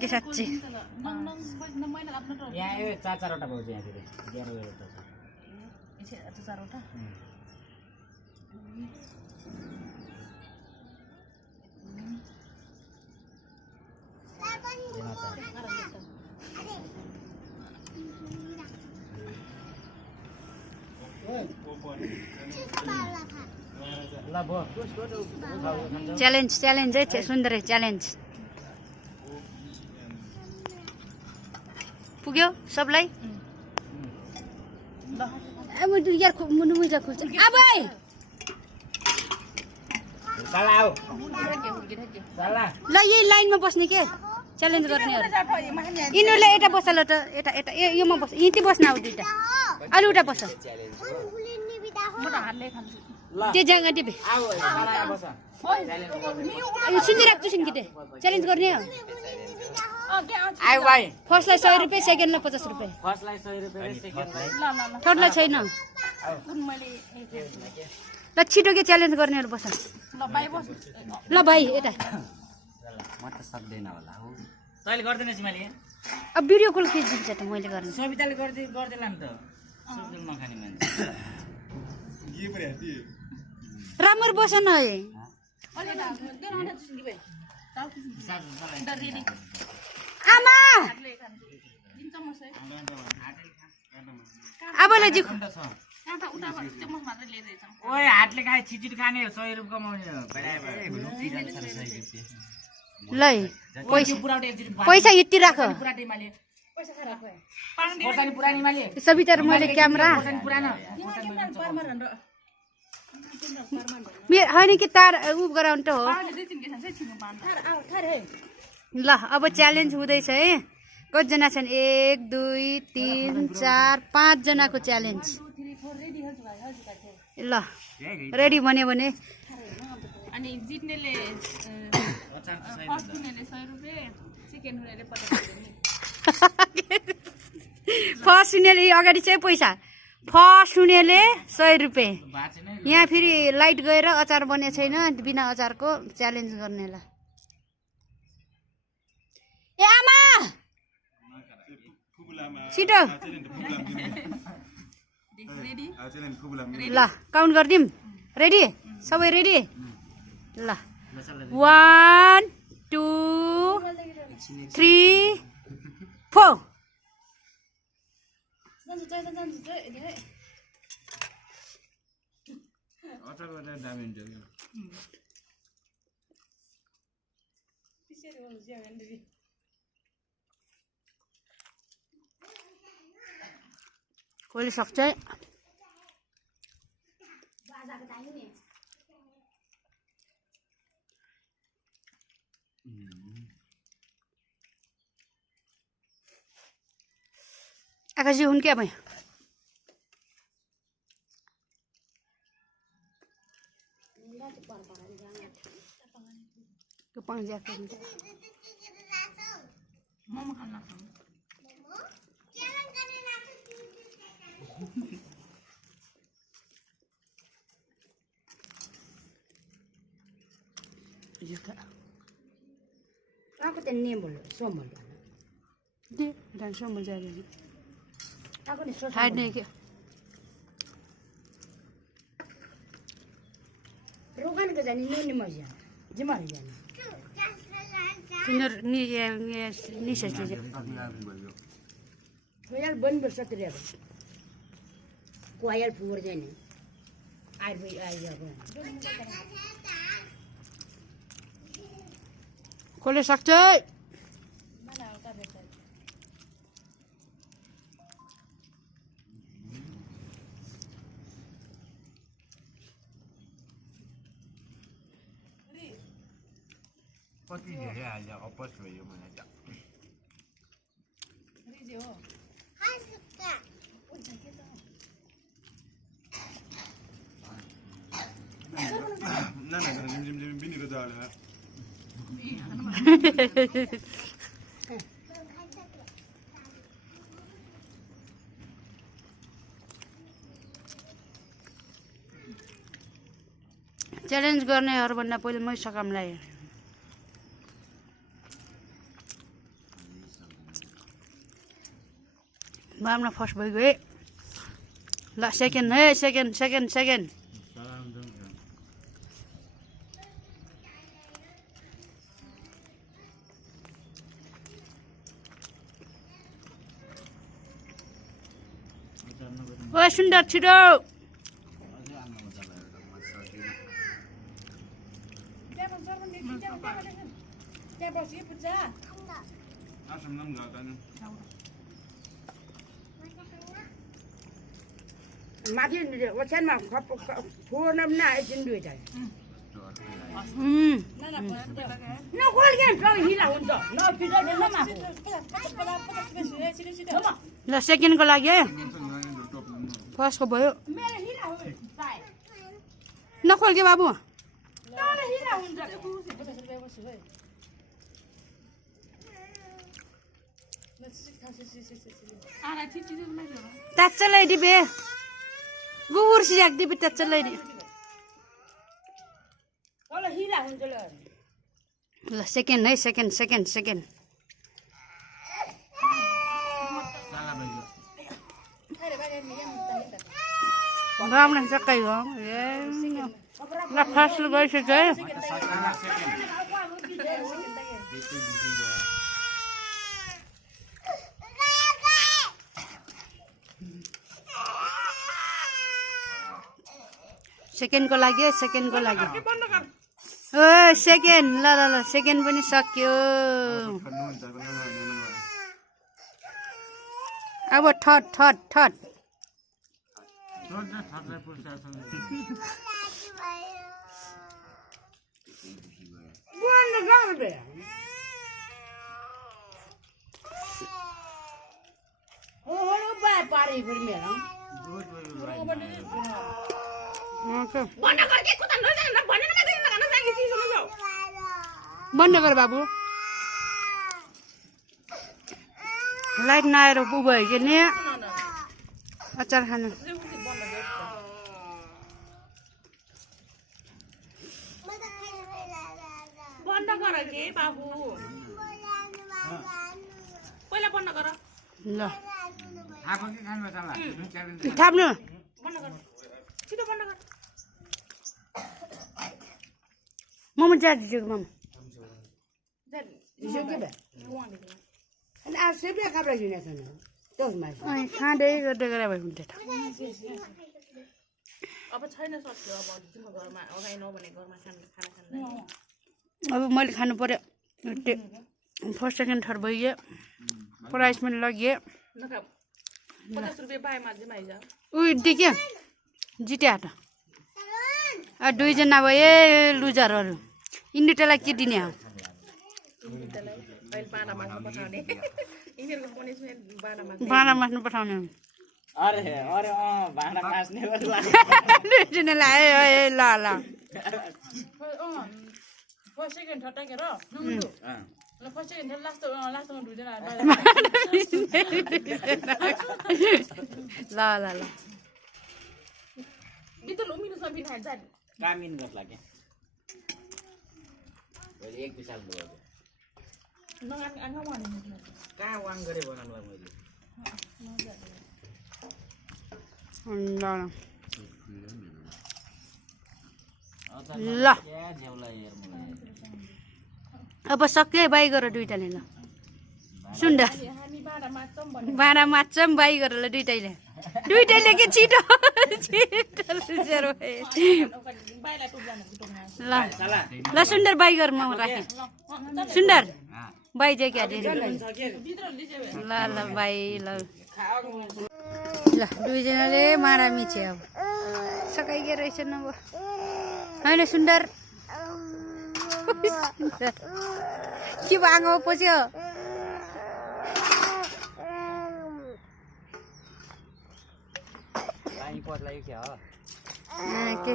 के साँच्ची यहाँ यो 4-4वटा पाउँछ यहाँतिर 11वटा छ 4वटा च्यालेन्ज च्यालेन्ज है सुन्दर च्यालेन्ज पुग्यो सबलाई अब यार मुजा खोल्छ अब ल यही लाइनमा बस्ने के च्यालेन्ज गर्ने यिनीहरूले यता बस्छ ल त यता यता योमा बस्छ यति बस्न आऊ दुइटा अलि उता बस्छ त्यो जग्गा टिपे सुनिरहेको छु केटे च्यालेन्ज गर्ने हो आयो भाइ फर्स्टलाई 100 रुपैयाँ सेकेन्डलाई 50 रुपैयाँ फर्स्टलाई 100 रुपैयाँ सेकेन्डलाई थर्डलाई छैन ल छिटो के च्यालेन्ज गर्नेहरू बस्छ ल भाइ यता म त सक्दैन होला हो तैले गर्दैन सिमाली अब भिडियो कल खिचिदिन्छ त मैले गर्ने सबिताले गर्दैला नि त सुजुल नखाने मान्छे राम्रो बस न है आमा आबालाई जी ओए हातले खाए छिचिट खाने 100 रुपैयाँ कमाउने ल पैसा यति राख सबिता र मैले क्यामेरा होइन कि तार उ गराउनु त हो ल अब च्यालेन्ज हुँदैछ है कतिजना छन् 1 2 3 4 5 जनाको च्यालेन्ज ल रेडी भन्यो भने अनि जित्नेले फर्स्ट हुनेले 100 रुपैयाँ सेकेन्ड हुनेले 50 फर्स्ट हुनेले अगाडि चाहिँ पैसा फर्स्ट हुनेले 100 रुपैयाँ यहाँ फेरि लाइट गएर अचार बने छैन बिना अचारको च्यालेन्ज गर्नेलाई ए आमा छिटो ल काउन्ट गरिदिउँ रेडी सबै रेडी ल 1 2 3 4 कसले सक्छ आकाशजी हुन् क्या भाइ Aku tenni bol, somol. They dance मजा आयो Aku ni so. हाइड नहीं क्या Rogan ke jani no ni maja. Jemar jani. किनर नि नि सच्ची Koyal bon bersatria. Koyal pur jani. Ai bi ai jago. कसले सक्छ कति धेरै हाल्छ अपस भयो भने त ना ना जिम जिम बिनी को जाल है च्यालेन्ज गर्नेहरुभन्दा पहिले मै सकामलाई भावना फर्स्ट भइगयो है ल सेकेन्ड है सेकेन्ड सेकेन्ड सेकेन्ड ओ सुन्दर छिटो माथि ओछ्यानमा फोन ना एकदिन दुईटा नखोल के हिला हुन्छ नपिटाउने ल सेकेन्डको लागि है फर्स्टको भयो नखोल के बाबु त्याच्चलै डिबे गुहुर सियाक डिबे त्याच्चलै दि ल सेकेन्ड है सेकेन्ड सेकेन्ड सेकेन्ड भावना चक्कै हो ल फर्स्ट गइसक्यो है सेकेन्डको लागि है सेकेन्डको लागि ओ सेकेन्ड ल ल ल सेकेन्ड पनि सक्यो अब थर्ड थर्ड थर्ड बन्द गर बाबु लाइट नआएर उ भयो कि नि अचार खानु बन्द गर के बाबु पहिला बन्द गर ल थाप्नु बन्द गर छिटो बन्द गर मोमो ज्यादा दिएको मोमो अनि आज सेपिया खाब्रा जुने छैन त्यसमा खाँदै गर्दै गरेर भए हुन्थ्यो त अब छैन सक्यो अब तिम्रो घरमा अगाडि नभने घरमा खाना खाना अब मैले खानु पर्यो फर्स्ट सेकेन्ड थर्ड भइयो प्राइस पनि लगियो 50 रुपियाँ पाएमा चाहिँ माइजा उयो दियो जित्या त दुईजना भए लुजरहरू इन्डिटालाई के दिने हो बाना माग्नु पठाउने यिनीहरूको पनिसमेन्ट बाना मास्नु पठाउने अरे अरे भाँडा मास्ने दुईजनालाई ल ल फर्स्ट सेकेन्ड थर्ड टाकेर फर्स्ट सेकेन्ड थर्ड लास्टमा दुईजना ल ल ल बितल उमिनुसँग बिन खान्छ कामिन गर्ला के मैले एक विशाल भयो कहाँ वाङ गरे बनाउनुलाई मैले ल अब सक्यो बाई गर दुइटाले ल सुन्दा भाँडा माच्छौँ बाई गर ल दुइटैले दुइटैले के छिटो छिटो ल ल सुन्दर बाई गर म राखेँ सुन्दर बाई चाहिँ क्या ल ल बाई ल ल दुईजनाले मारा मिचे अब सकाइगे रहेछ न अब होइन सुन्दर के भागो पस्यो के